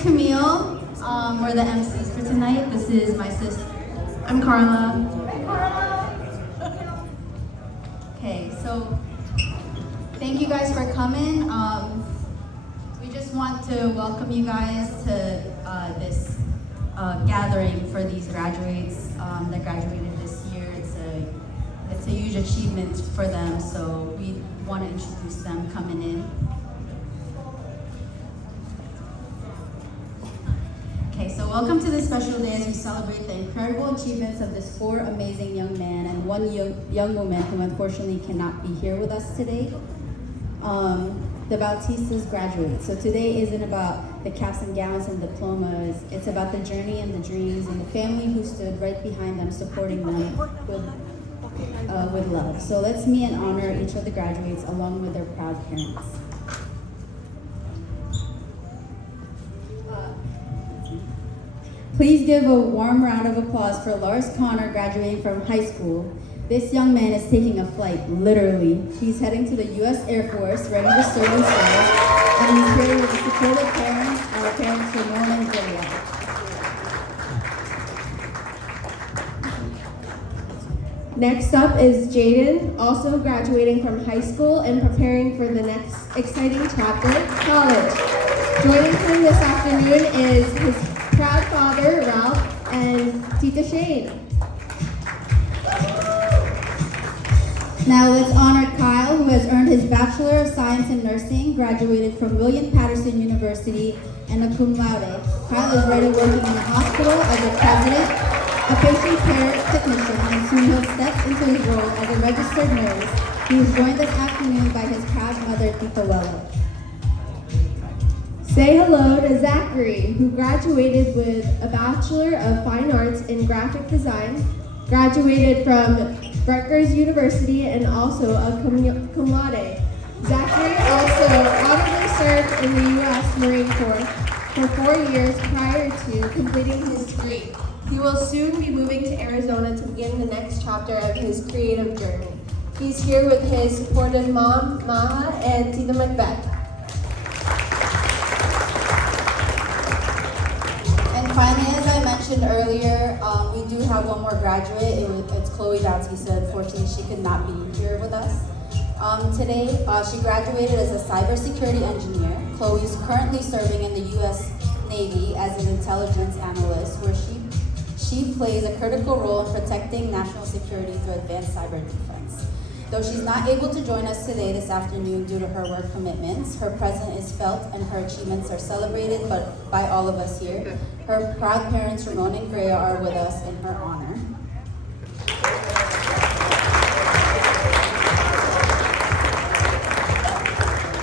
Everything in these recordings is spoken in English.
is Camille. We're the MCs for tonight. This is my sister. I'm Carla. Hi, Carla. Okay, so thank you guys for coming. We just want to welcome you guys to this gathering for these graduates that graduated this year. It's a huge achievement for them, so we want to introduce them coming in. Okay, so welcome to this special day as we celebrate the incredible achievements of this 4 amazing young men and 1 young woman who unfortunately cannot be here with us today. The Bautistas graduate. So today isn't about the caps and gowns and diplomas. It's about the journey and the dreams and the family who stood right behind them, supporting them with love. So let's meet and honor each of the graduates along with their proud parents. Please give a warm round of applause for Lars Connor graduating from high school. This young man is taking a flight, literally. He's heading to the U.S. Air Force, ready to serve and serve, and he's here with his supportive parents, our parents Ramon and Gloria. Next up is Jaden, also graduating from high school and preparing for the next exciting chapter, college. Joining him this afternoon is his proud father, Ralph, and Tita Shane. Now let's honor Kyle, who has earned his Bachelor of Science in Nursing, graduated from William Patterson University, and a cum laude. Kyle is already working in the hospital as a president, a patient care technician, and soon he'll step into his role as a registered nurse. He was joined this afternoon by his proud mother, Tita Wella. Say hello to Zachary, who graduated with a Bachelor of Fine Arts in Graphic Design, graduated from Rutgers University, and also a cum laude. Zachary also honorably served in the U.S. Marine Corps for 4 years prior to completing his degree. He will soon be moving to Arizona to begin the next chapter of his creative journey. He's here with his supportive mom, Maha, and Tita Macbeth. Finally, as I mentioned earlier, we do have one more graduate. It's Chloe Bautista. Unfortunately, she could not be here with us today. She graduated as a cybersecurity engineer. Chloe is currently serving in the U.S. Navy as an intelligence analyst, where she plays a critical role in protecting national security through advanced cyber defense. Though she's not able to join us today this afternoon due to her work commitments, her presence is felt and her achievements are celebrated by all of us here. Her proud parents, Ramon and Greya, are with us in her honor.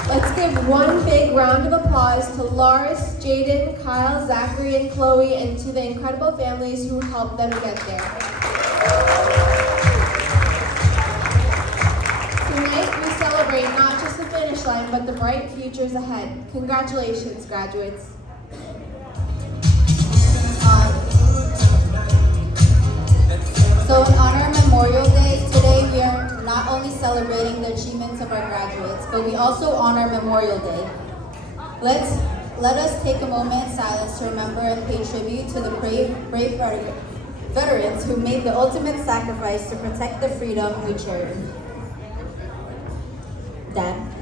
Let's give one big round of applause to Lars, Jaden, Kyle, Zachary, and Chloe, and to the incredible families who helped them get there. Tonight, we celebrate not just the finish line, but the bright futures ahead. Congratulations, graduates. So in honor of Memorial Day, today we are not only celebrating the achievements of our graduates, but we also honor Memorial Day. Let us take a moment in silence to remember and pay tribute to the brave veterans who made the ultimate sacrifice to protect the freedom we cherish. Dad.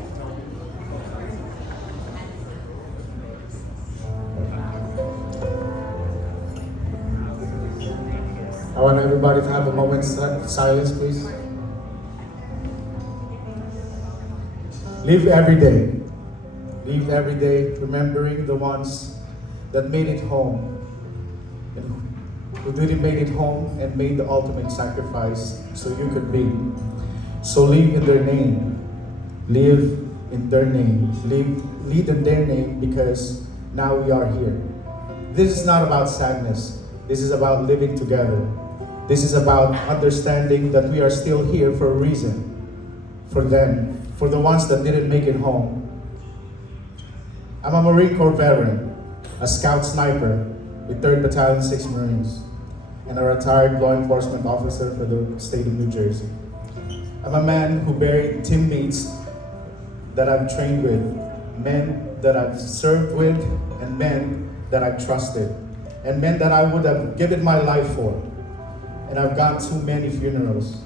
I want everybody to have a moment's silence, please. Live every day. Live every day remembering the ones that made it home and who didn't make it home and made the ultimate sacrifice so you could be. So live in their name. Live in their name. Lead in their name, because now we are here. This is not about sadness. This is about living together. This is about understanding that we are still here for a reason. For them, for the ones that didn't make it home. I'm a Marine Corps veteran, a scout sniper with 3rd Battalion 6 Marines, and a retired law enforcement officer for the state of New Jersey. I'm a man who buried teammates that I've trained with, men that I've served with, and men that I trusted, and men that I would have given my life for. And I've gone too many funerals.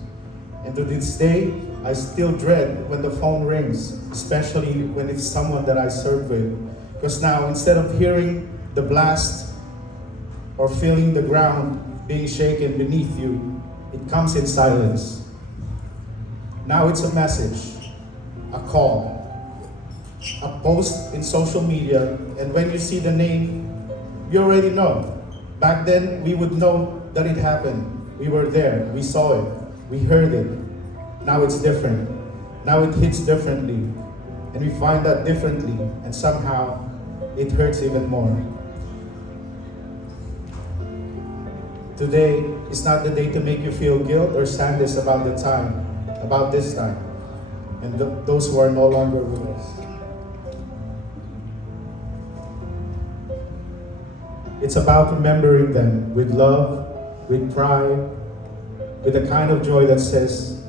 And to this day, I still dread when the phone rings, especially when it's someone that I serve with. Because now, instead of hearing the blast or feeling the ground being shaken beneath you, it comes in silence. Now it's a message, a call, a post in social media, and when you see the name, you already know. Back then, we would know that it happened. We were there, we saw it, we heard it. Now it's different. Now it hits differently, and we find that differently, and somehow it hurts even more. Today is not the day to make you feel guilt or sadness about this time, and those who are no longer with us. It's about remembering them with love, with pride, with a kind of joy that says,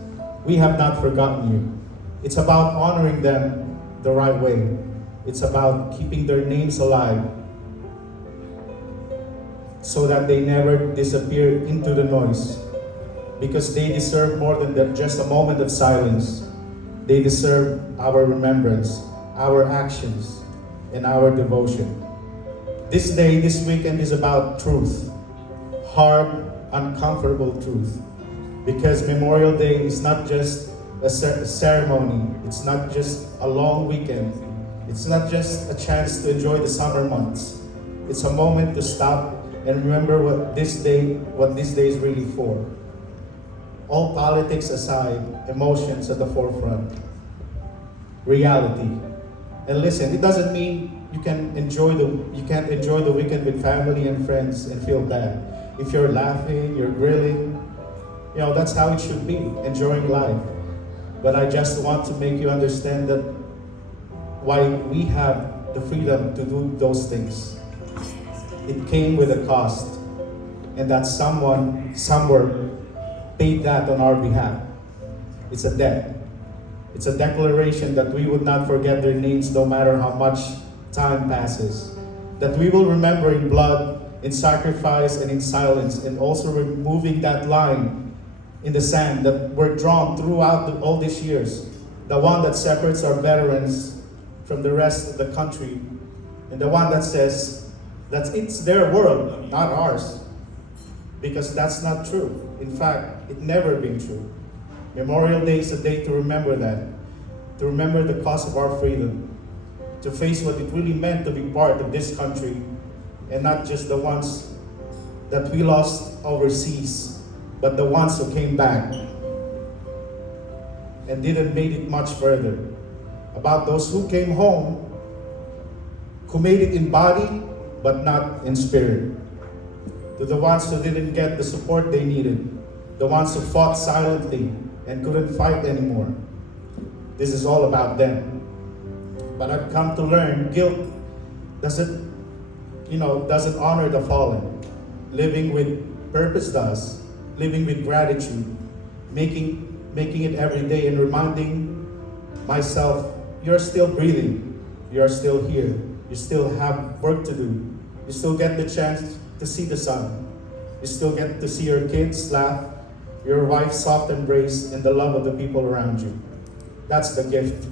we have not forgotten you. It's about honoring them the right way. It's about keeping their names alive so that they never disappear into the noise, because they deserve more than just a moment of silence. They deserve our remembrance, our actions, and our devotion. This day, this weekend is about truth, hard, uncomfortable truth, because Memorial Day is not just a ceremony, it's not just a long weekend, it's not just a chance to enjoy the summer months. It's a moment to stop and remember what this day is really for. All politics aside, emotions at the forefront, reality. And listen, it doesn't mean you can't enjoy the weekend with family and friends and feel bad. If you're laughing, you're grilling, that's how it should be, enjoying life. But I just want to make you understand that why we have the freedom to do those things. It came with a cost, and that someone, somewhere, paid that on our behalf. It's a debt. It's a declaration that we would not forget their names no matter how much time passes. That we will remember in blood, in sacrifice, and in silence, and also removing that line in the sand that were drawn throughout all these years. The one that separates our veterans from the rest of the country, and the one that says that it's their world, not ours. Because that's not true. In fact, it never been true. Memorial Day is a day to remember that, to remember the cost of our freedom, to face what it really meant to be part of this country, and not just the ones that we lost overseas, but the ones who came back and didn't make it much further. About those who came home, who made it in body, but not in spirit. To the ones who didn't get the support they needed, the ones who fought silently and couldn't fight anymore. This is all about them. But I've come to learn guilt doesn't honor the fallen. Living with purpose does. Living with gratitude. Making it every day and reminding myself, you're still breathing. You're still here. You still have work to do. You still get the chance to see the sun. You still get to see your kids laugh, your wife's soft embrace, and the love of the people around you. That's the gift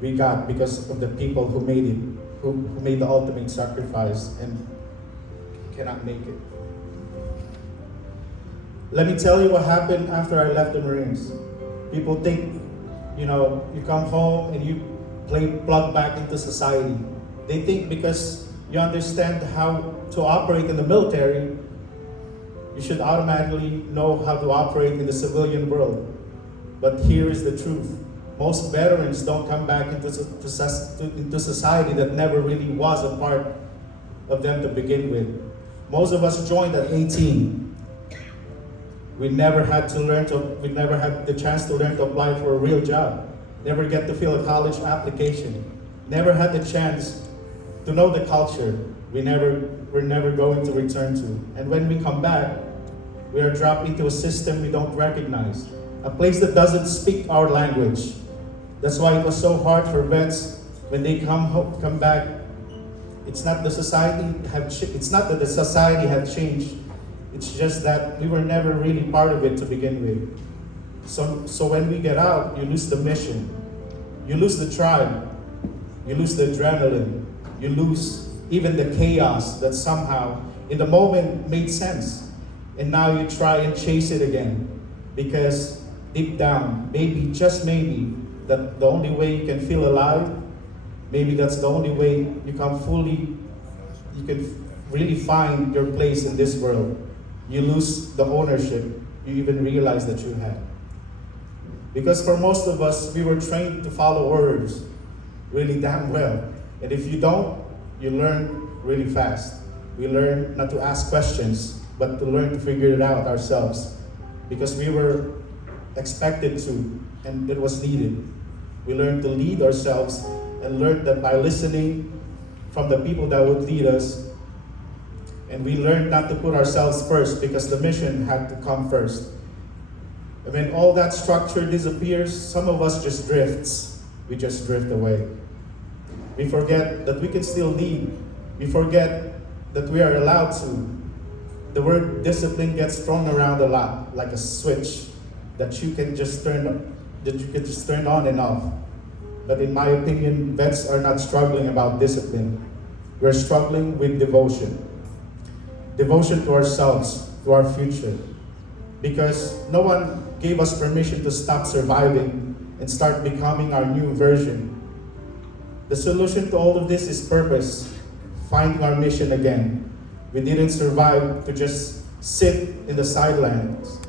we got because of the people who made it, who made the ultimate sacrifice and cannot make it. Let me tell you what happened after I left the Marines. People think, you come home and you plug back into society. They think because you understand how to operate in the military, you should automatically know how to operate in the civilian world. But here is the truth. Most veterans don't come back into society that never really was a part of them to begin with. Most of us joined at 18. We never had the chance to learn to apply for a real job. Never get to fill a college application. Never had the chance to know the culture we're never going to return to. And when we come back, we are dropped into a system we don't recognize. A place that doesn't speak our language. That's why it was so hard for vets when they come back It's not the society it's not that the society had changed. It's just that we were never really part of it to begin with. So when we get out, you lose the mission. You lose the tribe. You lose the adrenaline. You lose even the chaos that somehow in the moment made sense. And now you try and chase it again. Because deep down, maybe, just maybe, that the only way you can feel alive, maybe that's the only way you can really find your place in this world. You lose the ownership you even realize that you had. Because for most of us, we were trained to follow orders really damn well. And if you don't, you learn really fast. We learn not to ask questions, but to learn to figure it out ourselves. Because we were expected to, and it was needed. We learned to lead ourselves and learned that by listening from the people that would lead us, and we learned not to put ourselves first because the mission had to come first. And when all that structure disappears, some of us just drifts. We just drift away. We forget that we can still lead. We forget that we are allowed to. The word discipline gets thrown around a lot, like a switch that you can just turn on and off. But in my opinion, vets are not struggling about discipline. We're struggling with devotion. Devotion to ourselves, to our future. Because no one gave us permission to stop surviving and start becoming our new version. The solution to all of this is purpose, finding our mission again. We didn't survive to just sit in the sidelines.